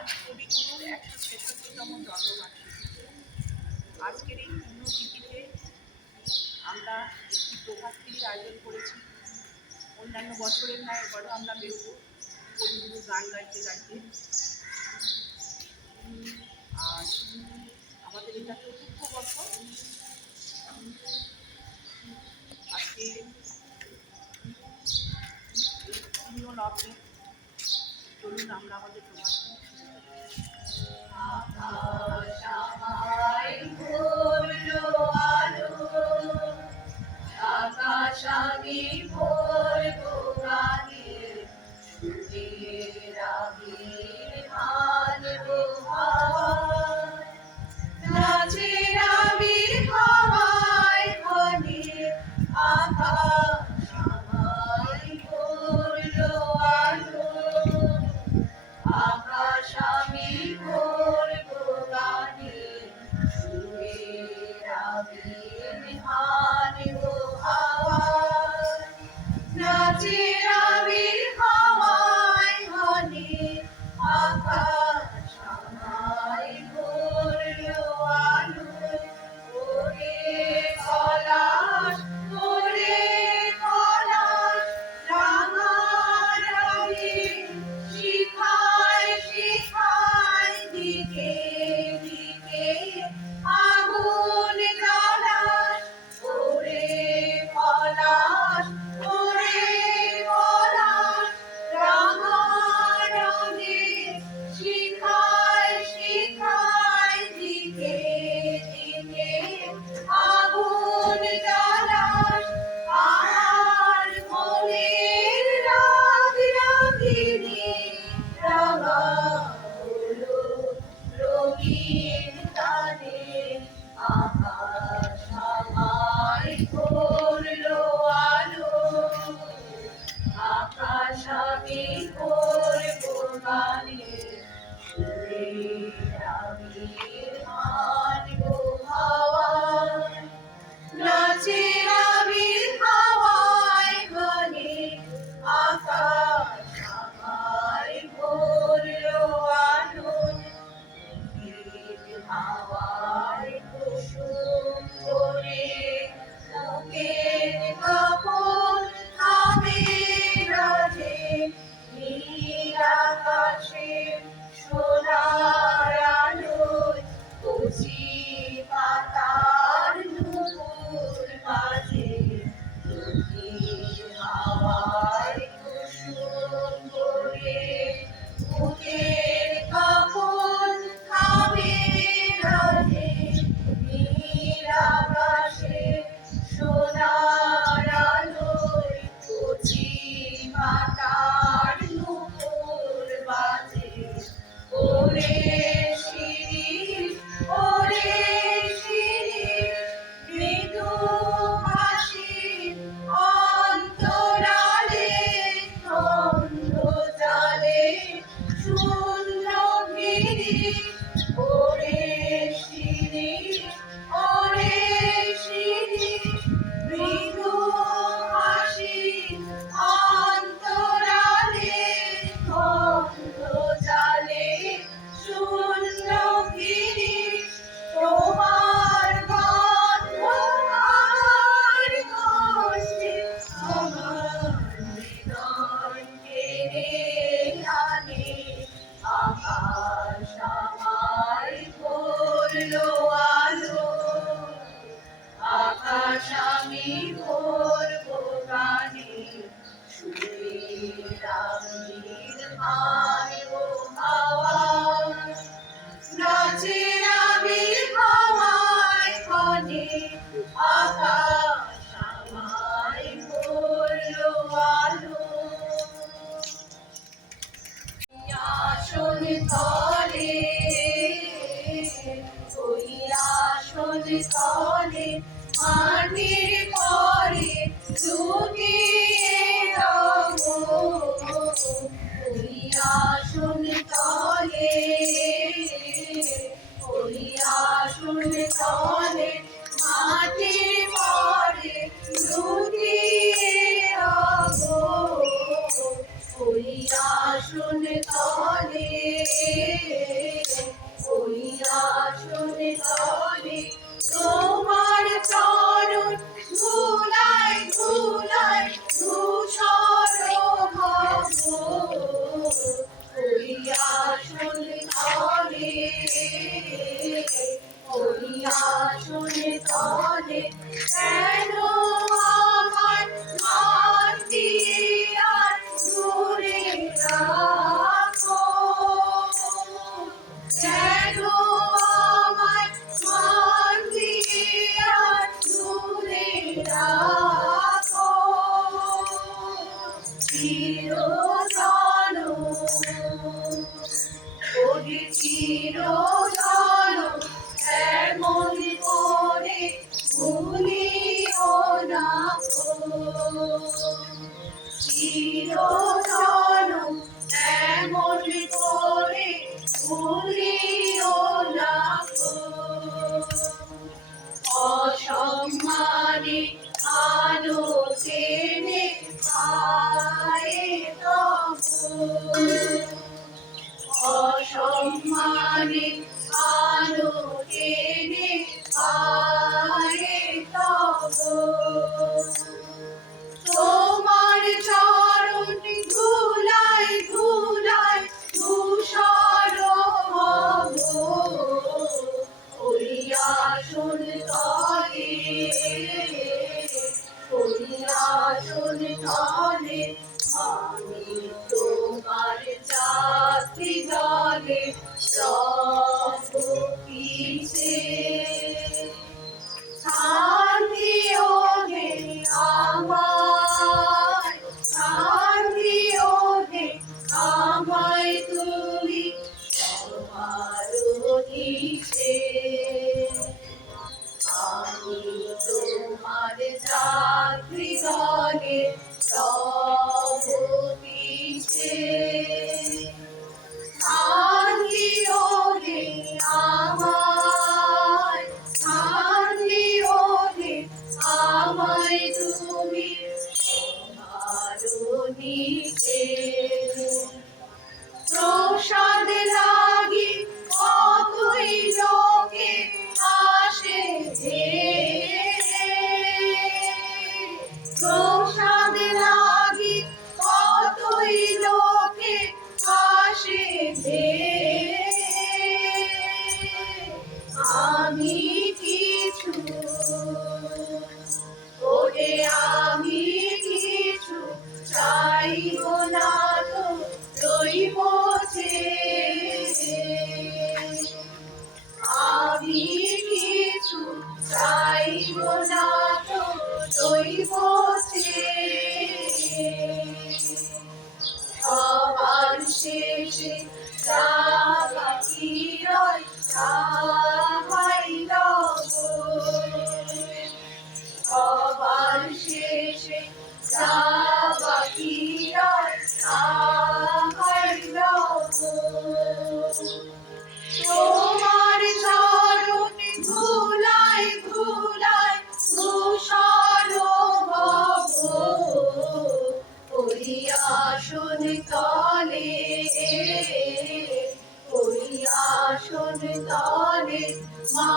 আজ কবিগুরুর ১৬৬তম জন্মবার্ষিকী। আজকের এই পুণ্যতিথিতে আমরা একটি প্রভাতফেরির আয়োজন করেছি। অন্যান্য বছরের ন্যায় এবারও আমরা বেরোব কবিগুরুর গান গাইতে গাইতে। আর আমাদের এটা চতুর্থ বছর। আজকে পুণ্য লগ্নে চলুন আমরা আমাদের প্রভাত আকাশামি ভোর গোগানের সুরের আবির্ভাব হাওয়ায় নাচের আবির্ভাবায় ঘনে আকাশ আমায় ভরলো আলো। আকাশ আমি ভরবো গানের সুরের আবির্ভাব হাওয়ায় নাচের আবির্ভাবায় ঘনে আকাশ আমায় ভরলো আলো। ওরে পলাশ ওরে পলাশ রাঙা রঙে শিখায় শিখায় দিকে দিকে আগুন জ্বালাস। ওরে পলাশ ওরে পলাশ রাঙা রঙে শিখায় শিখায় দিকে দিকে আগুন জ্বালাস। আর মনের রাগ রাগিনী রাঙা হলো রঙিন তানে। আকাশ আমায় ভরলো আলো। আকাশ আমি ভরবো গানে সুরের আবির্ভাব হাওয়ায় নাচের আবির্ভাবায় ঘনে আকাশ আমায় ভরলো আলো। হাওয়ায় কুসুম করে বুকের কাপড় থামে রাজে নীল আকাশে সোনার আলোয় কচি পাতার নূপুর বাজে। হাওয়ায় কুসুম করে বুকের কাপড় থামে রাজে নীল আকাশে সোনার আলোয় কচি পাতার নূপুর বাজে। ওরে শিরিষ ওরে শিরিষ মৃদু হাসি অন্তরালে ছন্দ জালে শূন্য গিরিশ। ওরে শিরিষ ওরে শিরিষ মৃদু হাসি অন্তরালে ছন্দ জালে শূন্য গিরিশ। তোমার গন্ধ আর গন্ধে আমার হৃদয় কেড়ে আনে। আকাশ আমায় ভরলো আলো। আকাশ আমি ভরবো গানে সুরের আবির্ভাব হাওয়ায় নাচের আবির্ভাবায় ঘনে আকাশ আমায় ভরলো আলো। আসন তলে ওই আসন তলে মাটির পরে লুটিয়ে রব। ওই আসন তলে ওই আসন তলে মাটির পরে লুটিয়ে রব। ওই আসন তলে ওরে চিরজন এমন করে ভুলিও না গো। চিরজন এমন করে ভুলিও না গো। অসম্মানে আলো টেনে খায় তবু, অসম্মানে আলো টেনে খায় তবু। তোমার চরণ ধুলায় ধুলায় ধূসর হব, ওই আসন তলে, ওই আসন তলে আমি তোমার যাত্রী দলে রব পিছে। শান্তি ওহে আমায়, শান্তি ওহে আমায় তুমি তোমার নিচে। আমি তোমার যাত্রী দলে রব পিছে। শান্তি ওহে আমায়, শান্তি ওহে আমায় তুমি তোমার নিচে। প্রসাদ লাগি কতই লোকে আসে যে, প্রসাদ লাগি কতই লোকে আসে যে। আমি কিছু, ওরে আমি কিছু চাইব না তো রইব চেয়ে। আমি কিছু চাইব না তো রইব চেয়ে। সবার শেষে যা বাকি রয় তাহাই লব, সবার শেষে যা বাকি রয় তাহাই লব। তোমার চরণ ধুলায় ধুলায় ধূসর হব, ওই আসন তলে, ওই আসন তলে মা